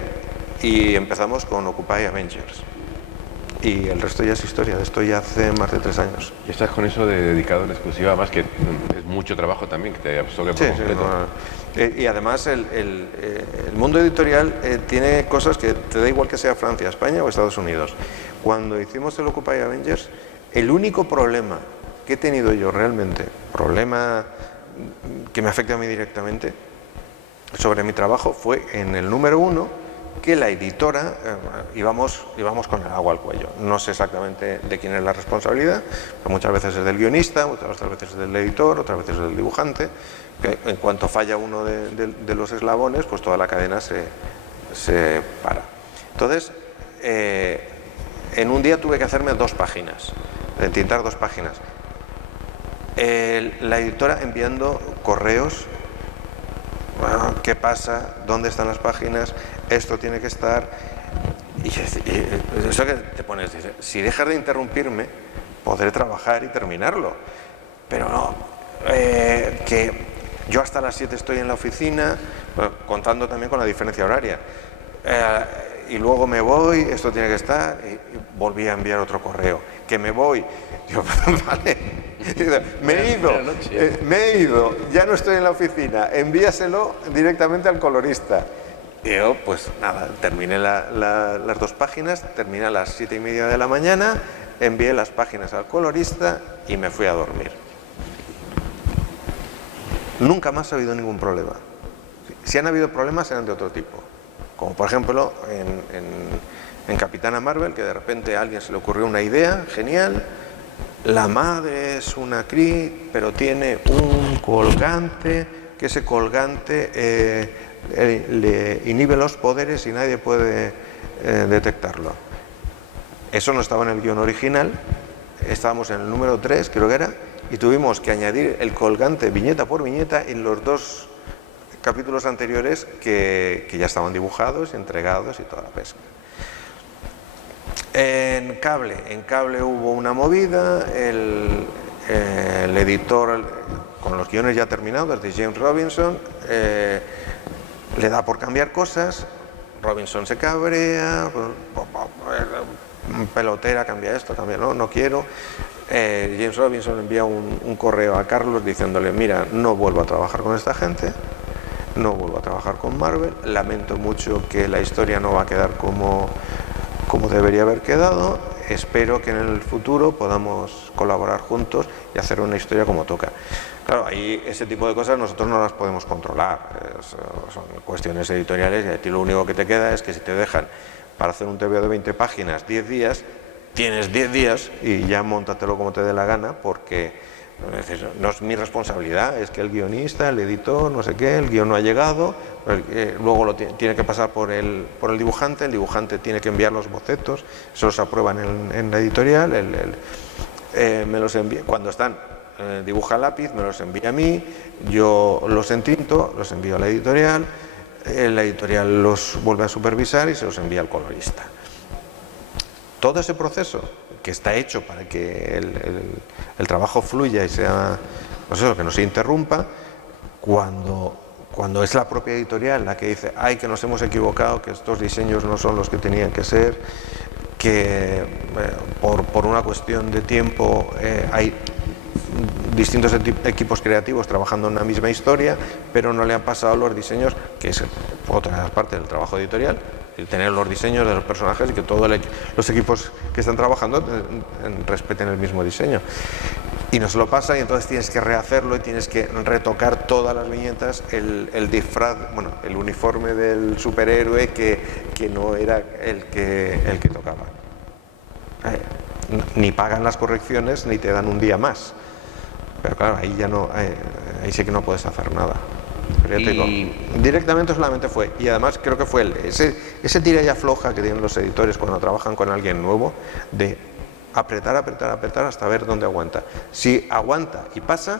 y empezamos con Occupy Avengers. Y el resto ya es historia, esto ya hace más de 3 años. Y estás con eso de dedicado en exclusiva, más que es mucho trabajo también, que te absorbe por completo. Sí, y además el mundo editorial tiene cosas que te da igual que sea Francia, España o Estados Unidos. Cuando hicimos el Occupy Avengers, el único problema que he tenido yo realmente, problema que me afecta a mí directamente, sobre mi trabajo, fue en el número 1, que la editora, íbamos con el agua al cuello. No sé exactamente de quién es la responsabilidad, pero muchas veces es del guionista, otras veces es del editor, otras veces es del dibujante, que en cuanto falla uno de los eslabones, pues toda la cadena se para. Entonces, en un día tuve que hacerme 2 páginas, entintar 2 páginas. La editora enviando correos, ¿qué pasa? ¿Dónde están las páginas? Esto tiene que estar. Y eso que te pones, si dejas de interrumpirme, podré trabajar y terminarlo. Pero no, que yo hasta las 7 estoy en la oficina, contando también con la diferencia horaria. Y luego me voy, esto tiene que estar, y volví a enviar otro correo, que me voy. Digo, vale, me he ido, ya no estoy en la oficina, envíaselo directamente al colorista. Y yo, pues nada, terminé las 2 páginas, terminé a las 7:30 de la mañana, envié las páginas al colorista y me fui a dormir. Nunca más ha habido ningún problema. Si han habido problemas, eran de otro tipo. Como por ejemplo en Capitana Marvel, que de repente a alguien se le ocurrió una idea genial. La madre es una Kree, pero tiene un colgante, que ese colgante le inhibe los poderes y nadie puede detectarlo. Eso no estaba en el guión original, estábamos en el número 3, creo que era, y tuvimos que añadir el colgante viñeta por viñeta en los 2 capítulos anteriores que ya estaban dibujados, entregados y toda la pesca. En cable hubo una movida, el editor, con los guiones ya terminados, de James Robinson, le da por cambiar cosas, Robinson se cabrea, pelotera, cambia esto, cambia, no quiero. James Robinson envía un correo a Carlos diciéndole, mira, no vuelvo a trabajar con esta gente, no vuelvo a trabajar con Marvel, lamento mucho que la historia no va a quedar como debería haber quedado, espero que en el futuro podamos colaborar juntos y hacer una historia como toca. Claro, ahí ese tipo de cosas nosotros no las podemos controlar, son cuestiones editoriales y a ti lo único que te queda es que si te dejan para hacer un TVO de 20 páginas 10 días, tienes 10 días y ya móntatelo como te dé la gana, porque no es mi responsabilidad, es que el guionista, el editor, no sé qué, el guion no ha llegado, luego tiene que pasar por el dibujante, el dibujante tiene que enviar los bocetos, se los aprueban en la editorial, me los envía, cuando están dibuja a lápiz, me los envía a mí, yo los entinto, los envío a la editorial los vuelve a supervisar y se los envía al colorista. Todo ese proceso que está hecho para que el trabajo fluya y sea, pues eso, que no se interrumpa, cuando cuando es la propia editorial la que dice, ay, que nos hemos equivocado, que estos diseños no son los que tenían que ser, que por una cuestión de tiempo hay distintos equipos creativos trabajando en una misma historia, pero no le han pasado los diseños, que es otra parte del trabajo editorial, el tener los diseños de los personajes y que todos los equipos que están trabajando respeten el mismo diseño. Y no se lo pasa, y entonces tienes que rehacerlo y tienes que retocar todas las viñetas, el disfraz, bueno, el uniforme del superhéroe que no era el que tocaba. Ni pagan las correcciones ni te dan un día más. Pero claro, ahí ya no, ahí sí que no puedes hacer nada. Pero ya te digo, directamente solamente fue, y además creo que fue ese tira y afloja que tienen los editores cuando trabajan con alguien nuevo, de apretar hasta ver dónde aguanta. Si aguanta y pasa,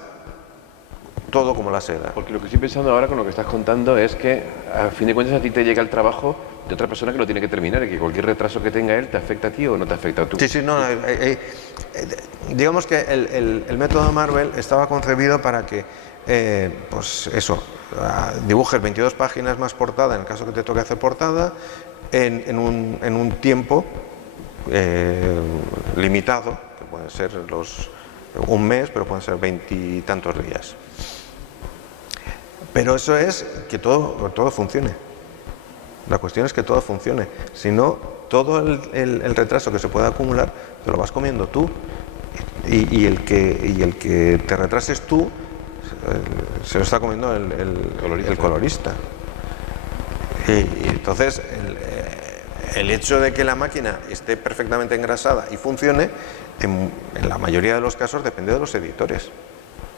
todo como la seda. Porque lo que estoy pensando ahora con lo que estás contando es que a fin de cuentas a ti te llega el trabajo de otra persona que lo tiene que terminar y que cualquier retraso que tenga él te afecta a ti o no te afecta a tú. Sí, no, digamos que el método Marvel estaba concebido para que, pues eso, dibujes 22 páginas más portada en el caso que te toque hacer portada en un tiempo limitado, que pueden ser un mes, pero pueden ser 20 y tantos días. Pero eso es que todo funcione. La cuestión es que todo funcione. Si no, todo el retraso que se pueda acumular te lo vas comiendo tú. Y el que te retrases tú se lo está comiendo el colorista. Y entonces el hecho de que la máquina esté perfectamente engrasada y funcione, en la mayoría de los casos depende de los editores.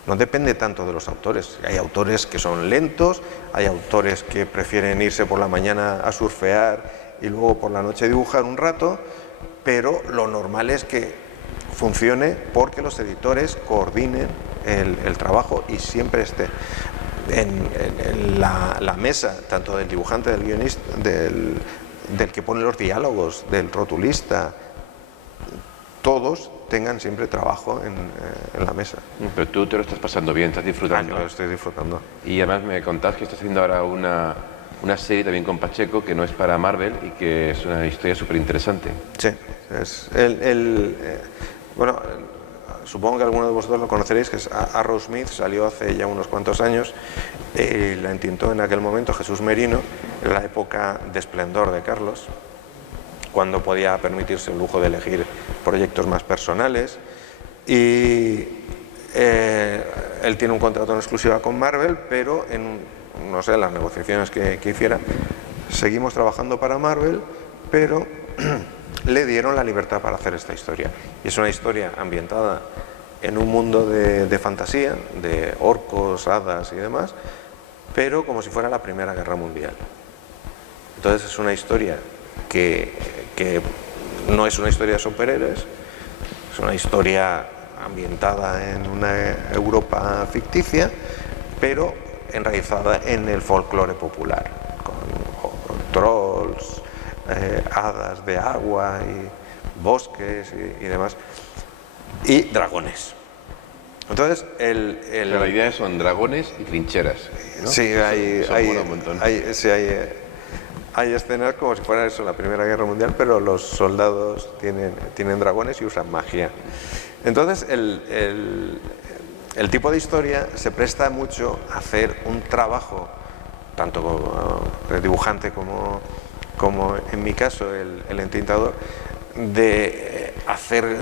No depende tanto de los autores. Hay autores que son lentos, hay autores que prefieren irse por la mañana a surfear y luego por la noche dibujar un rato, pero lo normal es que funcione porque los editores coordinen el trabajo y siempre esté en la mesa, tanto del dibujante, del guionista, del que pone los diálogos, del rotulista, todos tengan siempre trabajo en la mesa. Pero tú te lo estás pasando bien, estás disfrutando. Yo lo estoy disfrutando. Y además me contás que estás haciendo ahora una serie también con Pacheco que no es para Marvel y que es una historia súper interesante. Sí, es bueno, supongo que alguno de vosotros lo conoceréis, que es Arrowsmith, salió hace ya unos cuantos años, la entintó en aquel momento Jesús Merino, en la época de esplendor de Carlos, cuando podía permitirse el lujo de elegir proyectos más personales, y él tiene un contrato en exclusiva con Marvel, pero no sé, las negociaciones que hiciera, seguimos trabajando para Marvel, pero le dieron la libertad para hacer esta historia. Y es una historia ambientada en un mundo de fantasía, de orcos, hadas y demás, pero como si fuera la Primera Guerra Mundial. Entonces es una historia que no es una historia de superhéroes, es una historia ambientada en una Europa ficticia, pero enraizada en el folclore popular, con trolls, hadas de agua y bosques y demás, y dragones. Entonces la idea son dragones y trincheras, ¿no? Sí, hay escenas como si fuera eso, la Primera Guerra Mundial, pero los soldados tienen dragones y usan magia. Entonces el tipo de historia se presta mucho a hacer un trabajo, tanto como dibujante como en mi caso el entintador, de hacer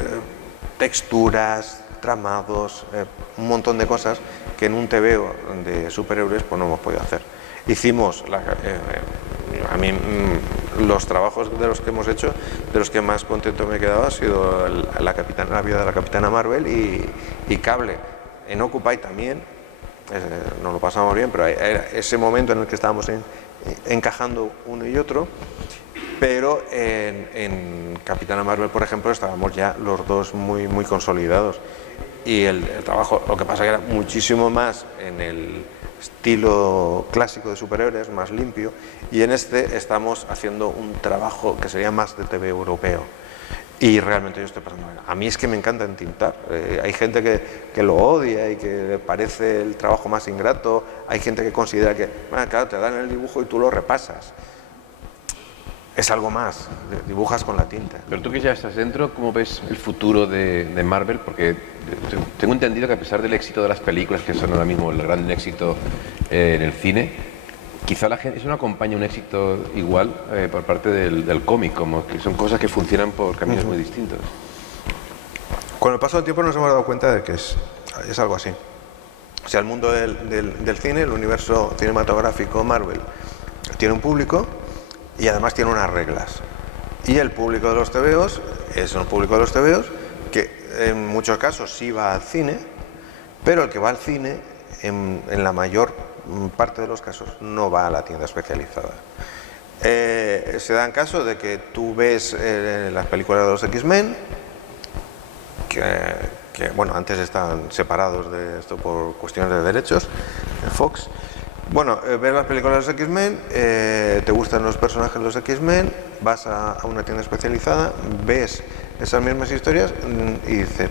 texturas, tramados, un montón de cosas que en un TVO de superhéroes pues no hemos podido hacer. Hicimos, a mí los trabajos de los que hemos hecho, de los que más contento me he quedado ha sido la vida de la Capitana Marvel y Cable. En Occupy también, nos lo pasamos bien, pero era ese momento en el que estábamos encajando uno y otro, pero en Capitana Marvel, por ejemplo, estábamos ya los dos muy, muy consolidados. Y el trabajo, lo que pasa que era muchísimo más en el estilo clásico de superhéroes, más limpio, y en este estamos haciendo un trabajo que sería más de TV europeo. Y realmente yo estoy pasando. A mí es que me encanta entintar. Hay gente que lo odia y que le parece el trabajo más ingrato. Hay gente que considera que, bueno, claro, te dan el dibujo y tú lo repasas. Es algo más, dibujas con la tinta. Pero tú que ya estás dentro, ¿cómo ves el futuro de Marvel? Porque tengo entendido que a pesar del éxito de las películas, que son ahora mismo el gran éxito en el cine, quizá la gente, eso no acompaña un éxito igual por parte del cómic, como que son cosas que funcionan por caminos muy distintos. Con el paso del tiempo nos hemos dado cuenta de que es algo así. O sea, el mundo del cine, el universo cinematográfico Marvel, tiene un público y además tiene unas reglas. Y el público de los tebeos es un público de los tebeos que en muchos casos sí va al cine, pero el que va al cine en la mayor parte de los casos no va a la tienda especializada. Se dan casos de que tú ves las películas de los X-Men, que bueno, antes estaban separados de esto por cuestiones de derechos, de Fox. Bueno, ves las películas de los X-Men, te gustan los personajes de los X-Men, vas a una tienda especializada, ves esas mismas historias y dices,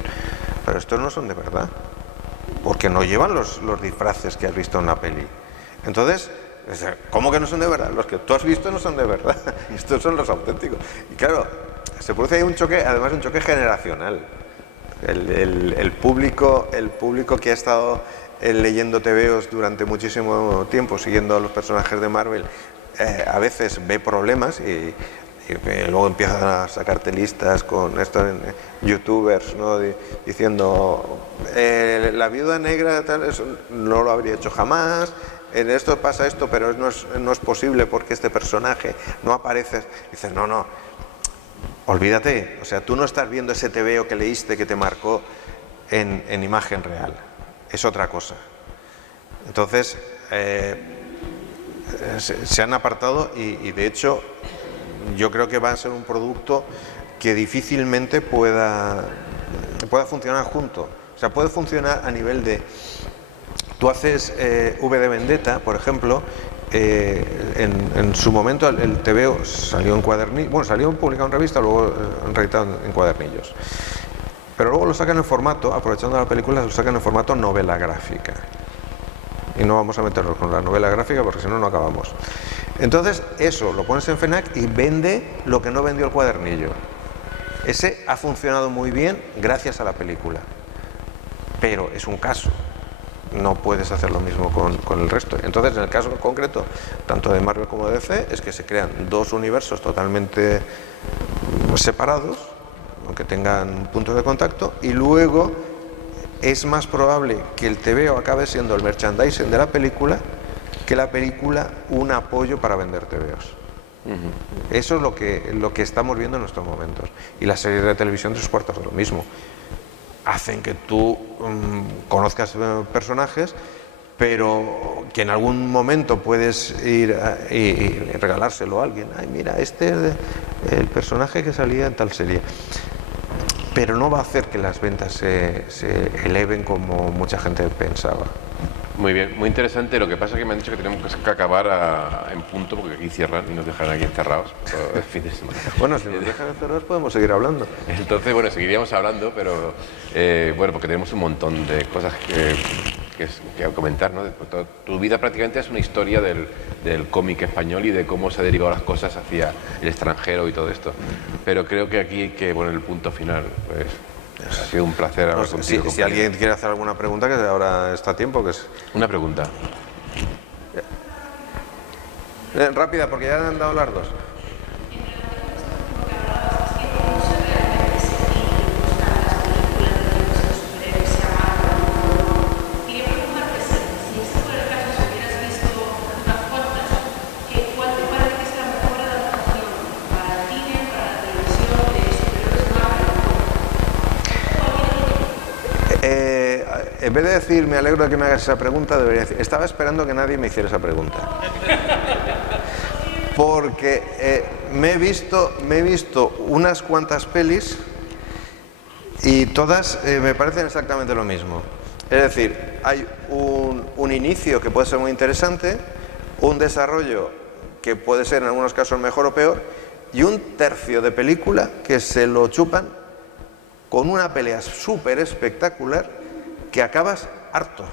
pero estos no son de verdad, porque no llevan los disfraces que has visto en la peli. Entonces, ¿cómo que no son de verdad? Los que tú has visto no son de verdad, estos son los auténticos. Y claro, se produce ahí un choque, además un choque generacional. El público que ha estado leyendo tebeos durante muchísimo tiempo, siguiendo a los personajes de Marvel, a veces ve problemas y luego empiezan a sacarte listas con estos youtubers, ¿no? Diciendo la viuda negra tal, eso no lo habría hecho jamás, en esto pasa esto, pero no es posible porque este personaje no aparece. Dices, no, olvídate, o sea, tú no estás viendo ese tebeo que leíste que te marcó en imagen real, es otra cosa. Entonces se han apartado y de hecho yo creo que va a ser un producto que difícilmente pueda funcionar junto. O sea, puede funcionar a nivel de... Tú haces V de Vendetta, por ejemplo, en su momento el tebeo salió en cuadernillos, bueno, salió publicado en revista, luego reeditado en cuadernillos. Pero luego lo sacan en formato, aprovechando la película, lo sacan en formato novela gráfica. Y no vamos a meternos con la novela gráfica porque si no, no acabamos. Entonces, eso, lo pones en FNAC y vende lo que no vendió el cuadernillo. Ese ha funcionado muy bien gracias a la película. Pero es un caso. No puedes hacer lo mismo con el resto. Entonces, en el caso concreto, tanto de Marvel como de DC, es que se crean dos universos totalmente separados, aunque tengan puntos de contacto, y luego es más probable que el tebeo acabe siendo el merchandising de la película que la película un apoyo para vender tebeos. Eso es lo que estamos viendo en estos momentos. Y las series de televisión, 3/4 de lo mismo. Hacen que tú conozcas personajes, pero que en algún momento puedes ir y regalárselo a alguien. Ay, mira, este es el personaje que salía en tal serie. Pero no va a hacer que las ventas se eleven como mucha gente pensaba. Muy bien, muy interesante. Lo que pasa es que me han dicho que tenemos que acabar en punto porque aquí cierran y nos dejan aquí encerrados todo el fin de semana. Bueno, si nos dejan encerrados podemos seguir hablando. Entonces, bueno, seguiríamos hablando, pero bueno, porque tenemos un montón de cosas que comentar, ¿no? Tu vida prácticamente es una historia del cómic español y de cómo se han derivado las cosas hacia el extranjero y todo esto. Pero creo que aquí hay que poner el punto final, pues. Ha sido un placer hablar contigo. Si alguien quiere hacer alguna pregunta, que ahora está a tiempo, que es... Una pregunta. Rápida, porque ya han dado las dos. En vez de decir, me alegro de que me hagas esa pregunta, debería decir, estaba esperando que nadie me hiciera esa pregunta. Porque me he visto unas cuantas pelis y todas me parecen exactamente lo mismo. Es decir, hay un inicio que puede ser muy interesante, un desarrollo que puede ser en algunos casos mejor o peor, y un tercio de película que se lo chupan con una pelea súper espectacular que acabas harto.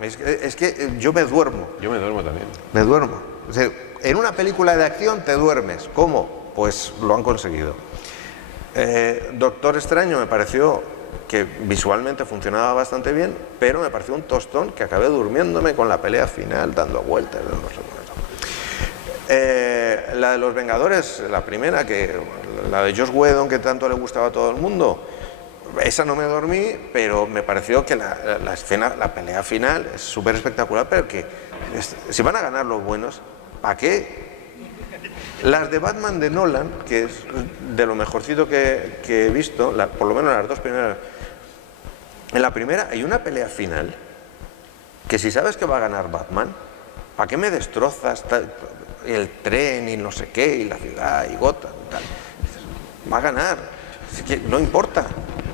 Es que yo me duermo. Yo me duermo también. Me duermo. O sea, en una película de acción te duermes. ¿Cómo? Pues lo han conseguido. Doctor Extraño me pareció que visualmente funcionaba bastante bien, pero me pareció un tostón que acabé durmiéndome con la pelea final, dando vueltas. La de los Vengadores, la primera, la de Joss Whedon, que tanto le gustaba a todo el mundo, esa no me dormí, pero me pareció que la pelea final es súper espectacular, pero que si van a ganar los buenos, ¿para qué? Las de Batman de Nolan, que es de lo mejorcito que he visto, por lo menos las dos primeras, en la primera hay una pelea final que si sabes que va a ganar Batman, ¿para qué me destrozas el tren y no sé qué, y la ciudad y Gotham y tal? Va a ganar, es que no importa.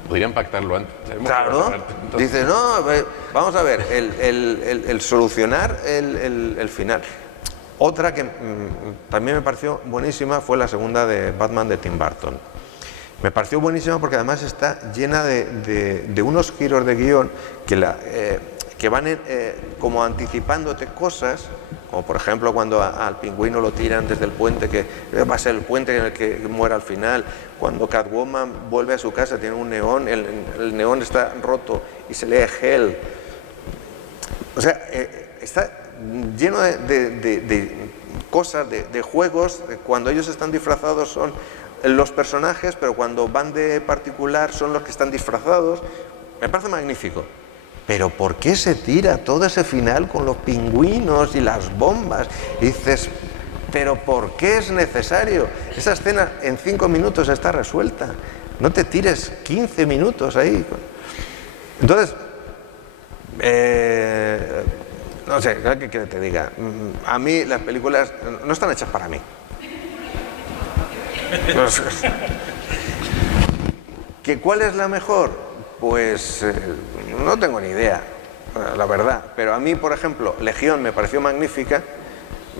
Podrían pactarlo antes. Claro, dice, no, vamos a ver, el solucionar el final. Otra que también me pareció buenísima fue la segunda de Batman de Tim Burton. Me pareció buenísima porque además está llena de unos giros de guión que van como anticipándote cosas, como por ejemplo cuando al pingüino lo tiran desde el puente, que va a ser el puente en el que muera al final, cuando Catwoman vuelve a su casa, tiene un neón, el neón está roto y se lee Hell. O sea, está lleno de cosas, de juegos. Cuando ellos están disfrazados son los personajes, pero cuando van de particular son los que están disfrazados. Me parece magnífico. Pero ¿por qué se tira todo ese final con los pingüinos y las bombas? Y dices, ¿pero por qué es necesario? Esa escena en 5 minutos está resuelta. No te tires 15 minutos ahí. Entonces, no sé, ¿qué quiere que te diga? A mí las películas no están hechas para mí. ¿Cuál es la mejor? Pues no tengo ni idea, la verdad. Pero a mí, por ejemplo, Legión me pareció magnífica,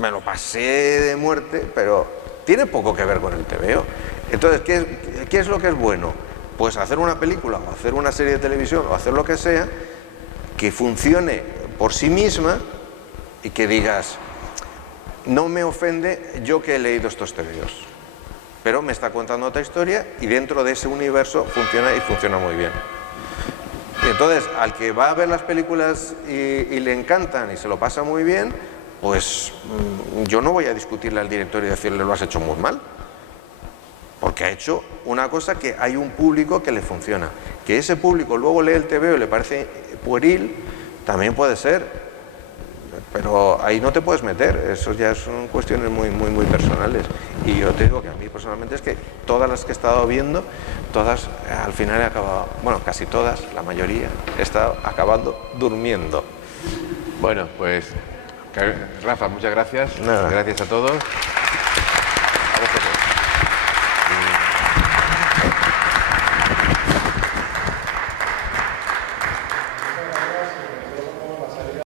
me lo pasé de muerte, pero tiene poco que ver con el TVO. Entonces, ¿qué es lo que es bueno? Pues hacer una película, o hacer una serie de televisión, o hacer lo que sea, que funcione por sí misma y que digas, no me ofende yo que he leído estos TVOs, pero me está contando otra historia y dentro de ese universo funciona y funciona muy bien. Y entonces, al que va a ver las películas y le encantan y se lo pasa muy bien, pues yo no voy a discutirle al director y decirle lo has hecho muy mal, porque ha hecho una cosa que hay un público que le funciona. Que ese público luego lee el TVO y le parece pueril, también puede ser, pero ahí no te puedes meter, eso ya son cuestiones muy personales. Y yo te digo que a mí personalmente es que todas las que he estado viendo, todas al final he acabado, bueno, casi todas, la mayoría, he estado acabando durmiendo. Bueno, pues Rafa, muchas gracias. Nada. Gracias a todos. A vosotros.